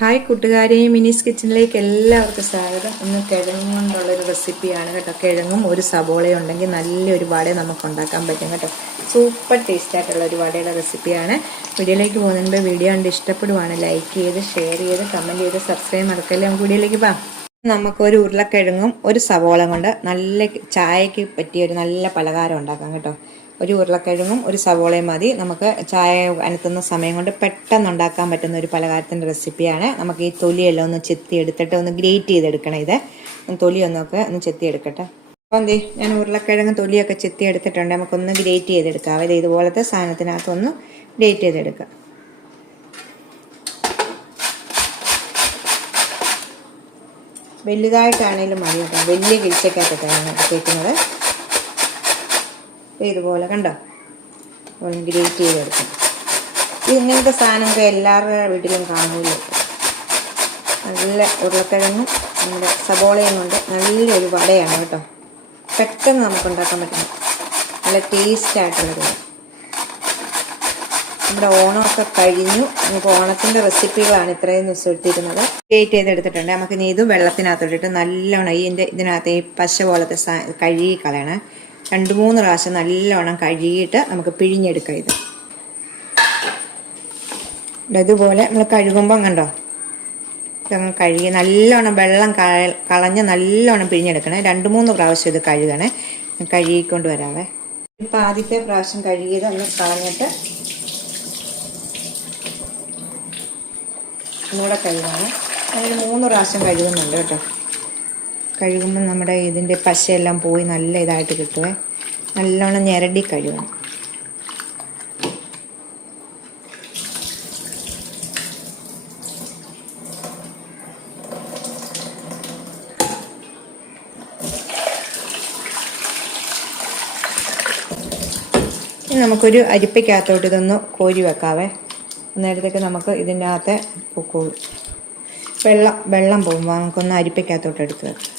Hi കൂട്ടുകാരെ, മിനീസ് കിച്ചണിലേക്ക് എല്ലാവർക്കും സ്വാഗതം. ഇന്ന് കിഴങ്ങ് കൊണ്ടുള്ളൊരു റെസിപ്പിയാണ് കേട്ടോ. കിഴങ്ങും ഒരു സബോളയും ഉണ്ടെങ്കിൽ നല്ലൊരു വട നമുക്ക് ഉണ്ടാക്കാൻ പറ്റും കേട്ടോ. സൂപ്പർ ടേസ്റ്റ് ആയിട്ടുള്ള ഒരു വടയുടെ റെസിപ്പിയാണ്. വീഡിയോയിലേക്ക് പോകുന്നതിന് വീഡിയോ കണ്ട് ഇഷ്ടപ്പെടുവാണ് ലൈക്ക് ചെയ്ത് ഷെയർ ചെയ്ത് കമൻറ്റ് ചെയ്ത് സബ്സ്ക്രൈബ് മറക്കല്ലേ. നമുക്ക് വീഡിയോയിലേക്ക് പോകാം. നമുക്കൊരു ഉരുളക്കിഴങ്ങും ഒരു സവോള കൊണ്ട് നല്ല ചായക്ക് പറ്റിയ ഒരു നല്ല പലഹാരം ഉണ്ടാക്കാം കേട്ടോ. ഒരു ഉരുളക്കിഴങ്ങും ഒരു സവോളയും മതി. നമുക്ക് ചായ അനത്തുന്ന സമയം കൊണ്ട് പെട്ടെന്ന് ഉണ്ടാക്കാൻ പറ്റുന്ന ഒരു പലഹാരത്തിൻ്റെ റെസിപ്പിയാണ്. നമുക്ക് ഈ തൊലിയെല്ലാം ഒന്ന് ചെത്തി എടുത്തിട്ട് ഒന്ന് ഗ്രേറ്റ് ചെയ്തെടുക്കണം. ഇത് തൊലിയൊന്നൊക്കെ ഒന്ന് ചെത്തി എടുക്കട്ടെ. അപ്പോൾ എന്തേ ഞാൻ ഉരുളക്കിഴങ്ങ് തൊലിയൊക്കെ ചെത്തി എടുത്തിട്ടുണ്ട്. നമുക്കൊന്ന് ഗ്രേറ്റ് ചെയ്തെടുക്കാം. അതായത് ഇതുപോലത്തെ സാധനത്തിനകത്തൊന്ന് ഗ്രേറ്റ് ചെയ്തെടുക്കാം. വലുതായിട്ടാണെങ്കിലും മതി കേട്ടോ. വലിയ കിഴിച്ചക്കകത്തൊക്കെയാണ് എടുത്തേക്കുന്നത്. ഇതുപോലെ കണ്ടോ, ഗ്രേറ്റ് ചെയ്തെടുക്കും. ഇങ്ങനത്തെ സാധനമൊക്കെ എല്ലാവരുടെ വീട്ടിലും കാണുമല്ലോ. നല്ല ഉരുളക്കിഴങ്ങും നമ്മുടെ സബോളയും കൊണ്ട് നല്ലൊരു വടയാണ് കേട്ടോ. പെട്ടെന്ന് നമുക്ക് ഉണ്ടാക്കാൻ പറ്റും. നല്ല ടേസ്റ്റ് ആയിട്ടുള്ളത്. നമ്മുടെ ഓണമൊക്കെ കഴിഞ്ഞു. നമുക്ക് ഓണത്തിൻ്റെ റെസിപ്പികളാണ് ഇത്രയും ദിവസം എടുത്തിരുന്നത്. ഗ്രേറ്റ് ചെയ്തെടുത്തിട്ടുണ്ട്. നമുക്ക് ഇനി ഇത് വെള്ളത്തിനകത്തോട്ടിട്ട് നല്ലോണം ഇതിനകത്ത് ഈ പശ പോലത്തെ കഴുകി കളയണേ. 2-3 പ്രാവശ്യം നല്ലോണം കഴുകിയിട്ട് നമുക്ക് പിഴിഞ്ഞെടുക്കാം. ഇതുപോലെ നമ്മൾ കഴുകുമ്പം കണ്ടോ, ഇതങ്ങ് കഴുകി നല്ലോണം വെള്ളം കളഞ്ഞ് നല്ലോണം പിഴിഞ്ഞെടുക്കണേ. 2-3 പ്രാവശ്യം ഇത് കഴുകണേ. കഴുകിക്കൊണ്ട് വരാവേ. ഇപ്പം ആദ്യത്തെ പ്രാവശ്യം കഴുകിയത് ഒന്ന് കളഞ്ഞിട്ട് ഒന്നുകൂടെ കഴുകണം. അതിന് 3 പ്രാവശ്യം കഴുകുന്നുണ്ട് കേട്ടോ. കഴുകുമ്പോൾ നമ്മുടെ ഇതിൻ്റെ പശയെല്ലാം പോയി നല്ല ഇതായിട്ട് കിട്ടുമേ. നല്ലോണം ഞെരടി കഴുകണം. ഇനി നമുക്കൊരു അരിപ്പയ്ക്കകത്തോട്ട് ഇതൊന്ന് കോരി വെക്കാവേ. നേരത്തേക്ക് നമുക്ക് ഇതിൻ്റെ അകത്തെ പൊക്കോളൂ. വെള്ളം പോകുമ്പോൾ നമുക്കൊന്ന് അരിപ്പയ്ക്കകത്തോട്ട് എടുത്ത് വെക്കാം.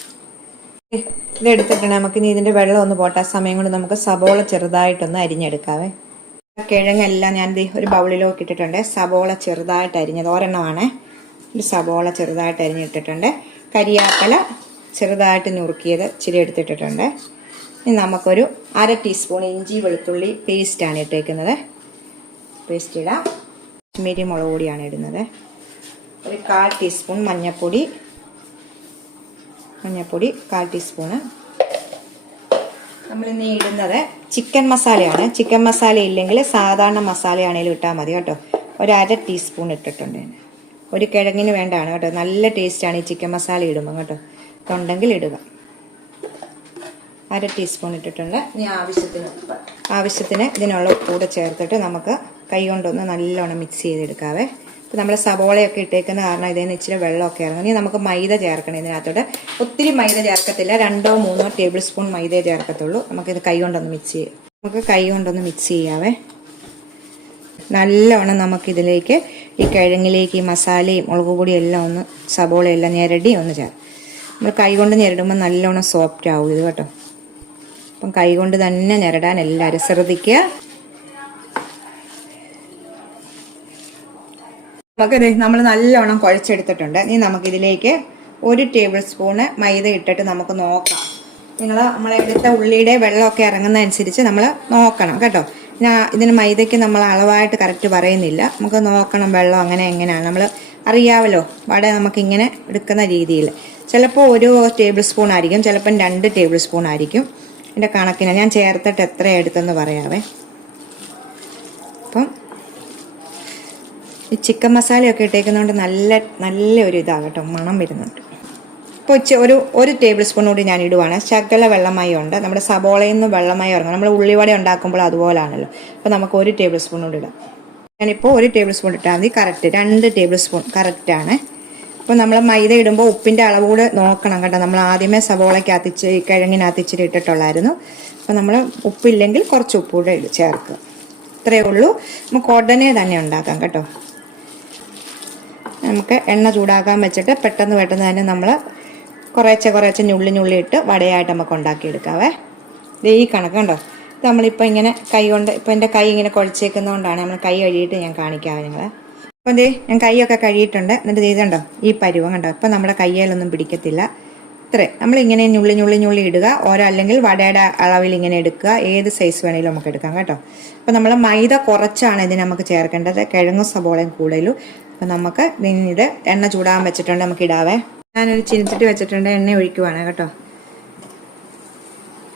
ഇതെടുത്തിട്ടുണ്ട്. നമുക്കിനി ഇതിൻ്റെ വെള്ളം ഒന്ന് പോട്ടെ. ആ സമയം കൊണ്ട് നമുക്ക് സബോള ചെറുതായിട്ടൊന്ന് അരിഞ്ഞെടുക്കാവേ. കിഴങ്ങെല്ലാം ഞാൻ ഒരു ബൗളിലേക്ക് ഇട്ടിട്ടുണ്ട്. സബോള ചെറുതായിട്ട് അരിഞ്ഞത് ഒരെണ്ണമാണ്. ഒരു സബോള ചെറുതായിട്ട് അരിഞ്ഞിട്ടിട്ടുണ്ട്. കരിയാപ്പല ചെറുതായിട്ട് നുറുക്കിയത് ഇച്ചിരി എടുത്തിട്ടിട്ടുണ്ട്. ഇനി നമുക്കൊരു 1/2 ടീസ്പൂൺ ഇഞ്ചി വെളുത്തുള്ളി പേസ്റ്റാണ് ഇട്ടേക്കുന്നത്. പേസ്റ്റ് ഇടാം. കാശ്മീരി മുളക് പൊടിയാണ് ഇടുന്നത്. ഒരു 1/4 ടീസ്പൂൺ മഞ്ഞൾപ്പൊടി 1/4 ടീസ്പൂണ്. നമ്മളിന്ന് ഇടുന്നത് ചിക്കൻ മസാലയാണ്. ചിക്കൻ മസാല ഇല്ലെങ്കിൽ സാധാരണ മസാലയാണെങ്കിലും ഇട്ടാൽ മതി കേട്ടോ. ഒരു 1/2 ടീസ്പൂൺ ഇട്ടിട്ടുണ്ട്. ഒരു കിഴങ്ങിന് വേണ്ടാണ് കേട്ടോ. നല്ല ടേസ്റ്റാണ് ഈ ചിക്കൻ മസാല ഇടുമ്പോൾ കേട്ടോ. ഇതുണ്ടെങ്കിൽ ഇടുക. 1/2 ടീസ്പൂൺ ഇട്ടിട്ടുണ്ട്. ഇനി ആവശ്യത്തിന് ഇതിനുള്ള കൂടെ ചേർത്തിട്ട് നമുക്ക് കൈ കൊണ്ടൊന്ന് നല്ലോണം മിക്സ് ചെയ്തെടുക്കാവേ. ഇപ്പോൾ നമ്മൾ സബോളയൊക്കെ ഇട്ടേക്കുന്ന കാരണം ഇതിന് ഇച്ചിരി വെള്ളമൊക്കെ ഇറങ്ങും. ഇനി നമുക്ക് മൈദ ചേർക്കണം ഇതിനകത്തോട്ട്. ഒത്തിരി മൈദ ചേർക്കത്തില്ല. 2-3 ടേബിൾ സ്പൂൺ മൈദയെ ചേർക്കത്തുള്ളൂ. നമുക്കിത് കൈ കൊണ്ടൊന്ന് മിക്സ് ചെയ്യാവേ. നല്ലോണം നമുക്കിതിലേക്ക് ഈ കിഴങ്ങിലേക്ക് ഈ മസാലയും മുളക് പൊടിയും എല്ലാം ഒന്ന് സബോളയെല്ലാം ഞെരടി ഒന്ന് നമ്മൾ കൈ കൊണ്ട് ഞെരടുമ്പോൾ നല്ലോണം സോഫ്റ്റ് ആവും ഇത് കേട്ടോ. അപ്പം കൈ കൊണ്ട് തന്നെ ഞെരടാൻ എല്ലാവരും ശ്രദ്ധിക്കുക. നമ്മൾ നല്ലോണം കുഴച്ചെടുത്തിട്ടുണ്ട്. ഇനി നമുക്കിതിലേക്ക് 1 ടേബിൾ സ്പൂണ് മൈദ ഇട്ടിട്ട് നമുക്ക് നോക്കാം. നമ്മളെടുത്ത ഉള്ളിയുടെ വെള്ളമൊക്കെ ഇറങ്ങുന്നതനുസരിച്ച് നമ്മൾ നോക്കണം കേട്ടോ. ഇതിന് മൈദയ്ക്ക് നമ്മൾ അളവായിട്ട് കറക്റ്റ് പറയുന്നില്ല. നമുക്ക് നോക്കണം വെള്ളം എങ്ങനെയാണ് നമ്മൾ അറിയാമല്ലോ. വട നമുക്കിങ്ങനെ എടുക്കുന്ന രീതിയിൽ ചിലപ്പോൾ 1 ടേബിൾ സ്പൂൺ ആയിരിക്കും, ചിലപ്പം 2 ടേബിൾ സ്പൂൺ ആയിരിക്കും. എൻ്റെ കണക്കിന് ഞാൻ ചേർത്തിട്ട് എത്ര എടുത്തെന്ന് പറയാവേ. അപ്പം ഈ ചിക്കൻ മസാലയൊക്കെ ഇട്ടേക്കുന്നതുകൊണ്ട് നല്ല ഒരു ഇതാണ് കേട്ടോ, മണം വരുന്നുണ്ട്. ഇപ്പോൾ ഒരു ടേബിൾ സ്പൂൺ കൂടി ഞാൻ ഇടുവാണ്. ശകല വെള്ളമായി ഉണ്ട്. നമ്മുടെ സബോളയിൽ നിന്ന് വെള്ളമായി ഇറങ്ങും. നമ്മൾ ഉള്ളിവട ഉണ്ടാക്കുമ്പോൾ അതുപോലാണല്ലോ. അപ്പോൾ നമുക്ക് 1 ടേബിൾ സ്പൂൺ കൂടി ഇടാം. ഞാനിപ്പോൾ 1 ടേബിൾ സ്പൂൺ ഇട്ടാൽ മതി. കറക്റ്റ് 2 ടേബിൾ സ്പൂൺ കറക്റ്റാണ്. അപ്പോൾ നമ്മൾ മൈദ ഇടുമ്പോൾ ഉപ്പിൻ്റെ അളവ് കൂടെ നോക്കണം കേട്ടോ. നമ്മൾ ആദ്യമേ സബോളയ്ക്കകത്തിച്ച് കിഴങ്ങിനകത്ത് ഇച്ചിരി ഇട്ടിട്ടുള്ളായിരുന്നു. അപ്പോൾ നമ്മൾ ഉപ്പില്ലെങ്കിൽ കുറച്ച് ഉപ്പ് കൂടെ ചേർക്കുക. ഇത്രയേ ഉള്ളൂ. നമുക്ക് ഉടനെ തന്നെ ഉണ്ടാക്കാം കേട്ടോ. നമുക്ക് എണ്ണ ചൂടാക്കാൻ വെച്ചിട്ട് പെട്ടെന്ന് തന്നെ നമ്മൾ കുറേശ്ശെ ഞുള്ളി ഇട്ട് വടയായിട്ട് നമുക്ക് ഉണ്ടാക്കിയെടുക്കാവേ. ഈ കണക്ക് കണ്ടോ. നമ്മളിപ്പോൾ ഇങ്ങനെ കൈ കൊണ്ട്, ഇപ്പോൾ എൻ്റെ കൈ ഇങ്ങനെ കുഴച്ചേക്കുന്നതുകൊണ്ടാണ്. നമ്മൾ കൈ കഴുകിയിട്ട് ഞാൻ കാണിക്കാവേ നിങ്ങളെ. അപ്പോൾ ദേ ഞാൻ കൈയൊക്കെ കഴുകിയിട്ടുണ്ട്. എന്നിട്ട് ചെയ്തുണ്ടോ ഈ പരുവം കണ്ടോ. ഇപ്പം നമ്മുടെ കയ്യിലൊന്നും പിടിക്കത്തില്ല. ഇത്രേ നമ്മളിങ്ങനെ ഞുള്ളി ഞുള്ളി ഞുള്ളി ഇടുക. ഓരോ അല്ലെങ്കിൽ വടയുടെ അളവിൽ ഇങ്ങനെ എടുക്കുക. ഏത് സൈസ് വേണമെങ്കിലും നമുക്ക് എടുക്കാം കേട്ടോ. അപ്പോൾ നമ്മൾ മൈദ കുറച്ചാണ് ഇതിന് നമുക്ക് ചേർക്കേണ്ടത്, കിഴങ്ങും സബോളയും കൂടുതലും. അപ്പോൾ നമുക്ക് ഇത് എണ്ണ ചൂടാൻ വെച്ചിട്ടുണ്ട്, നമുക്ക് ഇടാവേ. ഞാനൊരു ചീനച്ചട്ടി വെച്ചിട്ടുണ്ട്, എണ്ണ ഒഴിക്കുവാണ് കേട്ടോ.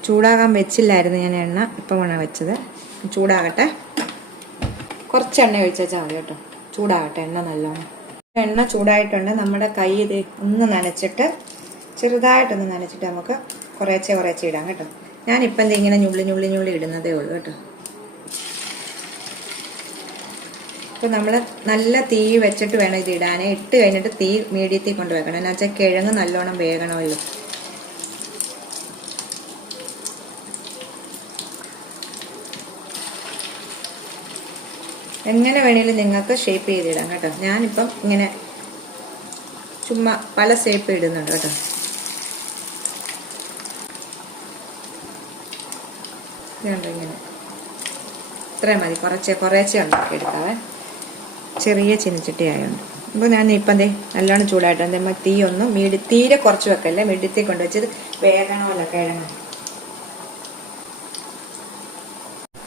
ചൂടാകാൻ വെച്ചില്ലായിരുന്നു ഞാൻ എണ്ണ, ഇപ്പമാണ് വെച്ചത്. ചൂടാകട്ടെ, കുറച്ച് എണ്ണ ഒഴിച്ചാൽ മതി കേട്ടോ. ചൂടാകട്ടെ എണ്ണ നല്ലോണം. എണ്ണ ചൂടായിട്ടുണ്ട്. നമ്മുടെ കൈ ഇത് ഒന്ന് നനച്ചിട്ട്, ചെറുതായിട്ടൊന്ന് നനച്ചിട്ട് നമുക്ക് കുറേശ്ശെ കുറേശ്ശെ ഇടാം കേട്ടോ. ഞാനിപ്പം ഇങ്ങനെ ഞുള്ളി ഞുള്ളി ഞുള്ളി ഇടുന്നതേ ഉള്ളൂ കേട്ടോ. അപ്പോൾ നമ്മൾ നല്ല തീ വെച്ചിട്ട് വേണം ഇത് ഇടാനേ. ഇട്ട് കഴിഞ്ഞിട്ട് തീ മീഡിയത്തിൽ കൊണ്ട് വെക്കണം. എന്ന് വെച്ചാൽ കിഴങ്ങ് നല്ലോണം വേകണമല്ലോ. എങ്ങനെ വേണേലും നിങ്ങൾക്ക് ഷേപ്പ് ചെയ്തിടാം കേട്ടോ. ഞാനിപ്പം ഇങ്ങനെ ചുമ്മാ പല ഷേപ്പ് ഇടുന്നുണ്ട് കേട്ടോ. ഇങ്ങനെ ഇത്രയും മതി, കുറേശ്ശെ ഉണ്ടാക്കി എടുക്കാവേ. ചെറിയ ചീനച്ചട്ടി ആയതുകൊണ്ട്. അപ്പോൾ ഞാൻ ഇപ്പം നല്ലോണം ചൂടായിട്ടുണ്ട്. നമ്മൾ തീ ഒന്നും തീരെ കുറച്ച് വെക്കല്ലേ, മീഡിയത്തിൽ കൊണ്ട് വെച്ചത് വേഗണമല്ലോ കിഴങ്ങ്.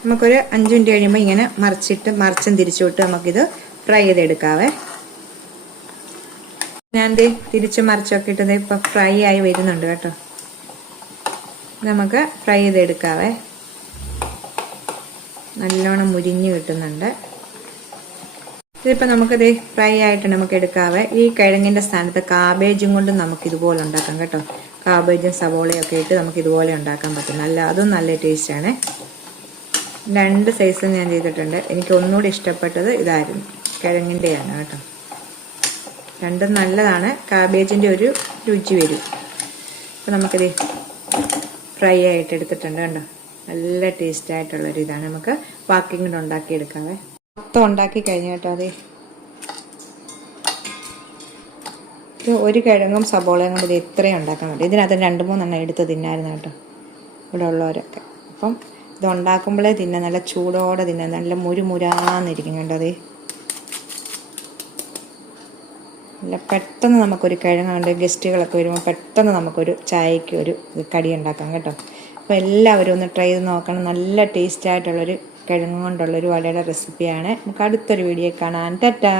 നമുക്കൊരു 5 മിനിറ്റ് കഴിയുമ്പോൾ ഇങ്ങനെ മറിച്ചും തിരിച്ചുവിട്ട് നമുക്കിത് ഫ്രൈ ചെയ്തെടുക്കാവേ. ഞാൻ തിരിച്ചും മറിച്ചൊക്കെ ഇട്ടത് ഇപ്പം ഫ്രൈ ആയി വരുന്നുണ്ട് കേട്ടോ. നമുക്ക് ഫ്രൈ ചെയ്തെടുക്കാവേ. നല്ലോണം മുരിഞ്ഞ് കിട്ടുന്നുണ്ട്. ഇതിപ്പോൾ നമുക്കിത് ഫ്രൈ ആയിട്ട് നമുക്ക് എടുക്കാവേ. ഈ കിഴങ്ങിൻ്റെ സ്ഥാനത്ത് കാബേജും കൊണ്ട് നമുക്ക് ഇതുപോലെ ഉണ്ടാക്കാം കേട്ടോ. കാബേജും സവോളയും ഒക്കെ ഇട്ട് നമുക്ക് ഇതുപോലെ ഉണ്ടാക്കാൻ പറ്റും. അതും നല്ല ടേസ്റ്റാണ്. 2 സൈസ് ഞാൻ ചെയ്തിട്ടുണ്ട്. എനിക്ക് ഒന്നുകൂടി ഇഷ്ടപ്പെട്ടത് ഇതായിരുന്നു, കിഴങ്ങിൻ്റെയാണ് കേട്ടോ. രണ്ടും നല്ലതാണ്. കാബേജിൻ്റെ ഒരു രുചി വരും. അപ്പോൾ നമുക്കിത് ഫ്രൈ ആയിട്ട് എടുത്തിട്ടുണ്ട് കണ്ടോ. നല്ല ടേസ്റ്റ് ആയിട്ടുള്ളൊരു ഇതാണ്. നമുക്ക് ബാക്കി കൂടെ ഉണ്ടാക്കിയെടുക്കാവേ. മൊത്തം ഉണ്ടാക്കി കഴിഞ്ഞു കേട്ടോ. ഇത് ഒരു കിഴങ്ങും സബോളയും കൊണ്ട് ഇത് ഇത്രയും ഉണ്ടാക്കാൻ പറ്റും. ഇതിനകത്ത് 2-3 എണ്ണം എടുത്ത് തിന്നായിരുന്നു കേട്ടോ ഇവിടെ ഉള്ളവരൊക്കെ. അപ്പം ഇത് ഉണ്ടാക്കുമ്പോഴേ തിന്നാൻ നല്ല ചൂടോടെ തിന്നാൻ നല്ല മുരുമുരാന്നിരിക്കും കേട്ടോ. നല്ല പെട്ടെന്ന് നമുക്കൊരു കിഴങ്ങുണ്ട്. ഗസ്റ്റുകളൊക്കെ വരുമ്പോൾ പെട്ടെന്ന് നമുക്കൊരു ചായയ്ക്ക് ഒരു കടി ഉണ്ടാക്കാം കേട്ടോ. അപ്പോൾ എല്ലാവരും ഒന്ന് ട്രൈ ചെയ്ത് നോക്കണം. നല്ല ടേസ്റ്റ് ആയിട്ടുള്ളൊരു കിഴങ്ങ് കൊണ്ടുള്ളൊരു വടയുടെ റെസിപ്പിയാണ്. നമുക്ക് അടുത്തൊരു വീഡിയോ കാണാൻ. ടാറ്റാ.